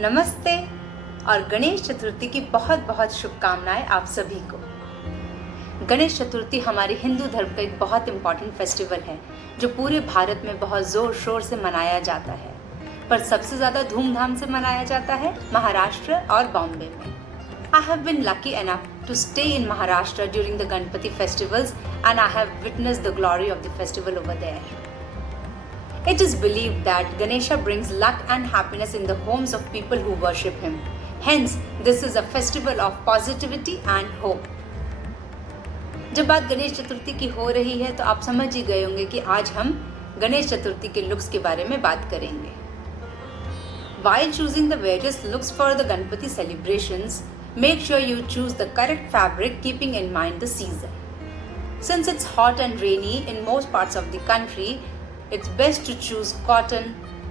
नमस्ते और गणेश चतुर्थी की बहुत बहुत शुभकामनाएं आप सभी को। गणेश चतुर्थी हमारे हिंदू धर्म का एक बहुत इम्पॉर्टेंट फेस्टिवल है जो पूरे भारत में बहुत ज़ोर शोर से मनाया जाता है, पर सबसे ज़्यादा धूमधाम से मनाया जाता है महाराष्ट्र और बॉम्बे में। I have been lucky enough to stay in Maharashtra during the Ganpati festivals and I have witnessed the glory of the festival over there. It is believed that Ganesha brings luck and happiness in the homes of people who worship him. Hence, this is a festival of positivity and hope. जब बात गणेश चतुर्थी की हो रही है तो आप समझ ही गए होंगे कि आज हम गणेश चतुर्थी के लुक्स के बारे में बात करेंगे। While choosing the various looks for the Ganpati celebrations, make sure you choose the correct fabric keeping in mind the season. Since it's hot and rainy in most parts of the country, it's best to choose cotton,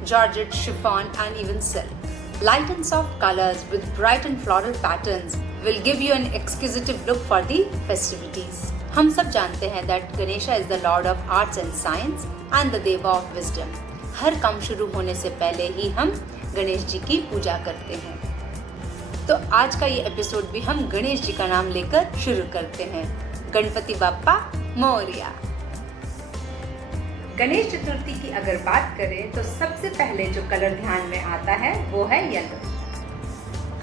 georgette, chiffon and even silk. Light and soft colors with bright and floral patterns will give you an exquisite look for the festivities. हम सब जानते हैं that Ganesha is the Lord of Arts and Science and the Deva of Wisdom. हर काम शुरू होने से पहले ही हम गणेश जी की पूजा करते हैं। तो आज का ये एपिसोड भी हम गणेश जी का नाम लेकर शुरू करते हैं। गणपति बप्पा मोरया। गणेश चतुर्थी की अगर बात करें तो सबसे पहले जो कलर ध्यान में आता है वो है yellow.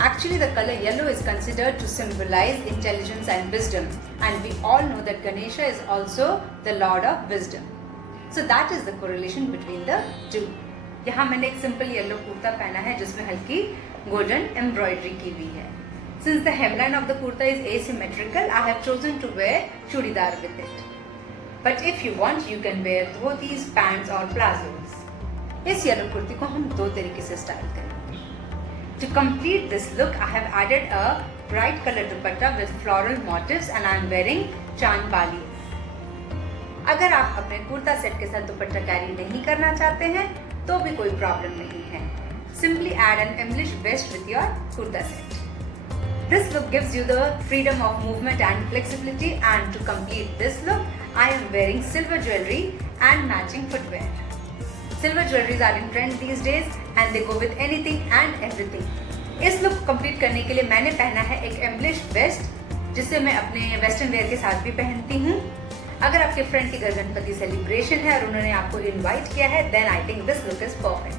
Actually, the color yellow is considered to symbolize intelligence and wisdom, and we all know that Ganesha is also the Lord of Wisdom. So that is the correlation between the two. यहाँ मैंने एक simple yellow kurta पहना है जिसमें हल्की golden embroidery की हुई है। Since the hemline of the kurta is asymmetrical, I have chosen to wear churidar with it. But if you want, you can wear dhotis, pants or plazos. इस yellow kurti को हम दो तरीके से स्टाइल करेंगे। To complete this look, I have added a bright color dupatta with floral motifs and I am wearing चांद बाली। अगर आप अपने कुर्ता सेट के साथ दुपट्टा कैरी नहीं करना चाहते हैं तो भी कोई प्रॉब्लम नहीं है। Simply add an English vest with your kurta set. This look gives you the freedom of movement and flexibility, and to complete this look, I am wearing silver jewelry and matching footwear. Silver jewelries are in trend these days and they go with anything and everything. इस look को complete करने के लिए मैंने पहना है एक English vest जिसे मैं अपने वेस्टर्न वेयर के साथ भी पहनती हूँ। अगर आपके फ्रेंड की घर गणपति सेलिब्रेशन है और उन्होंने आपको इनवाइट किया है, then I think this look is perfect.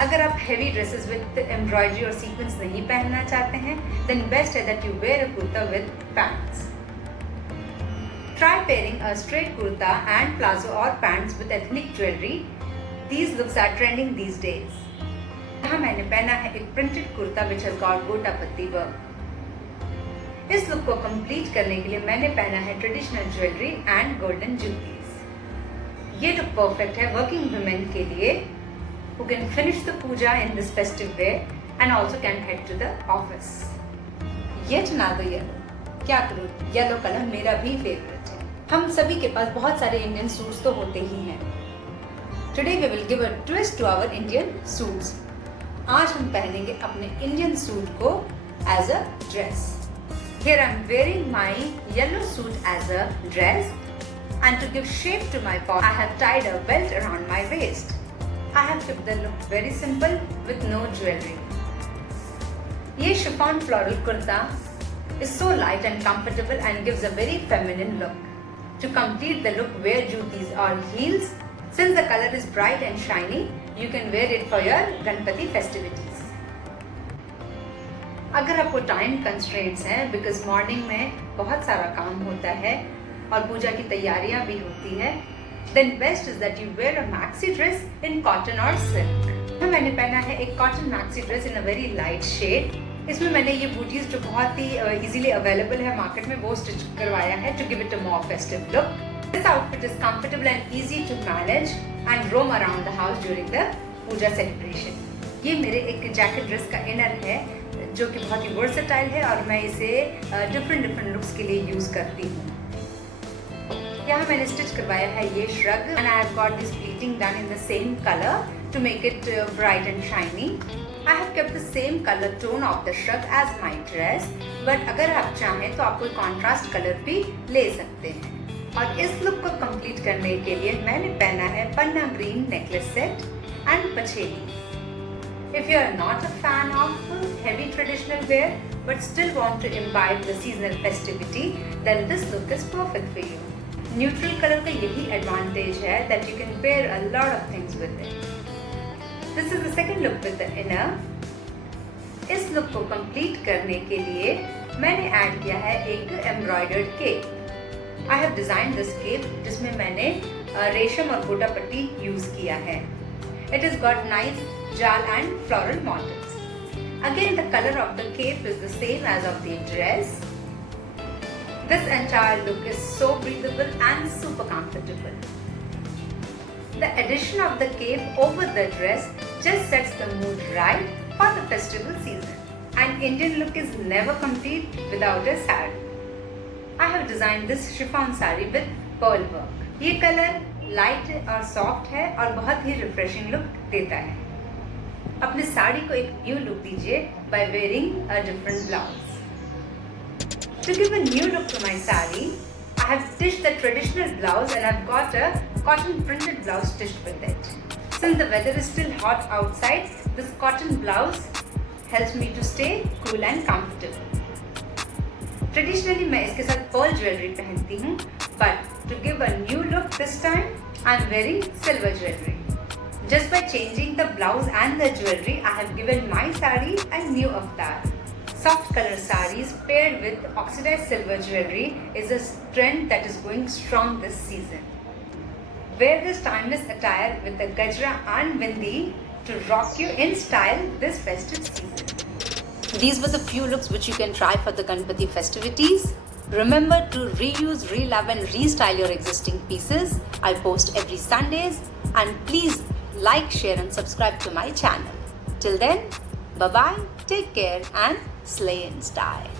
अगर आप हेवी ड्रेसेस विद एम्ब्रॉयडरी और सीक्वेंस नहीं पहनना चाहते हैं, then best है that you wear a kurta with pants. Try pairing a straight kurta and plazo or pants with ethnic jewelry. These looks are trending these days. यहाँ मैंने पहना है एक printed kurta which has got गोटा पत्ती work. इस look को complete करने के लिए मैंने पहना है traditional jewellery and golden juttis. ये लुक परफेक्ट है वर्किंग वुमेन के लिए who can finish the puja in this festive wear and also can head to the office. Yet another yellow. क्या करूँ, येलो कलर मेरा भी फेवरेट है। हम सभी के पास बहुत सारे इंडियन सूट्स तो होते ही हैं। Today we will give a twist to our Indian suits. आज हम पहनेंगे अपने इंडियन सूट को as a dress. Here I am wearing my yellow suit as a dress, and to give shape to my body, I have tied a belt around my waist. I have kept the look very simple with no jewelry. ये chiffon floral kurta is so light and comfortable and gives a very feminine look. To complete the look, wear jutis or heels. Since the color is bright and shiny, you can wear it for your Ganpati festivities. अगर आपको time constraints हैं, because morning में बहुत सारा काम होता है और पूजा की तैयारियां भी होती है, then best is that you wear a maxi dress in cotton or silk. मैंने पहना है एक cotton maxi dress in a very light shade. इसमें मैंने ये बूटीज जो बहुत ही easily available है मार्केट में वो स्टिच करवाया है to give it a more festive look. This outfit is comfortable and easy to manage and roam around the house during the puja celebration. ये मेरे एक जैकेट ड्रेस का इनर है जो कि बहुत ही वर्सेटाइल है और मैं इसे डिफरेंट लुक्स के लिए यूज करती हूँ। यहाँ मैंने स्टिच करवाया है ये shrug and I have got this pleating done in the same color to make it bright and shiny. I have kept the same color tone of the shrug as my dress, but अगर आप चाहें तो आप कोई contrast color भी ले सकते हैं। और इस लुक को कंप्लीट करने के लिए मैंने पहना है पन्ना ग्रीन नेकलेस सेट एंड पछेली। If you are not a fan of traditional wear but still want to imbibe the seasonal festivity, then this look is perfect for you. Neutral color का यही advantage है that you can pair a lot of things with it. This is the second look with the inner. इस look को complete करने के लिए मैंने add किया है एक embroidered cape. I have designed this cape जिसमें मैंने रेशम और गोटा पट्टी use किया है. It has got nice jal and floral motifs. Again, the color of the cape is the same as of the dress. This entire look is so breathable and super comfortable. The addition of the cape over the dress just sets the mood right for the festival season. An Indian look is never complete without a sari. I have designed this chiffon sari with pearl work. ये colour light और soft है और बहुत ही refreshing look देता है. अपने साड़ी को एक न्यू लुक दीजिए by wearing a different blouse. To give a new look to my sari, I have stitched the traditional blouse and I've got a cotton printed blouse stitched with it. Since the weather is still hot outside, this cotton blouse helps me to stay cool and comfortable. Traditionally मैं इसके साथ pearl jewelry पहनती हूँ, but to give a new look this time, I'm wearing silver jewelry. Just by changing the blouse and the jewelry, I have given my sari a new avatar. Soft color saris paired with oxidized silver jewelry is a trend that is going strong this season. Wear this timeless attire with the gajra and bindi to rock you in style this festive season. These were the few looks which you can try for the Ganpati festivities. Remember to reuse, relove and restyle your existing pieces. I post every Sundays and please like, share and subscribe to my channel. Till then, bye-bye, take care and slay in style.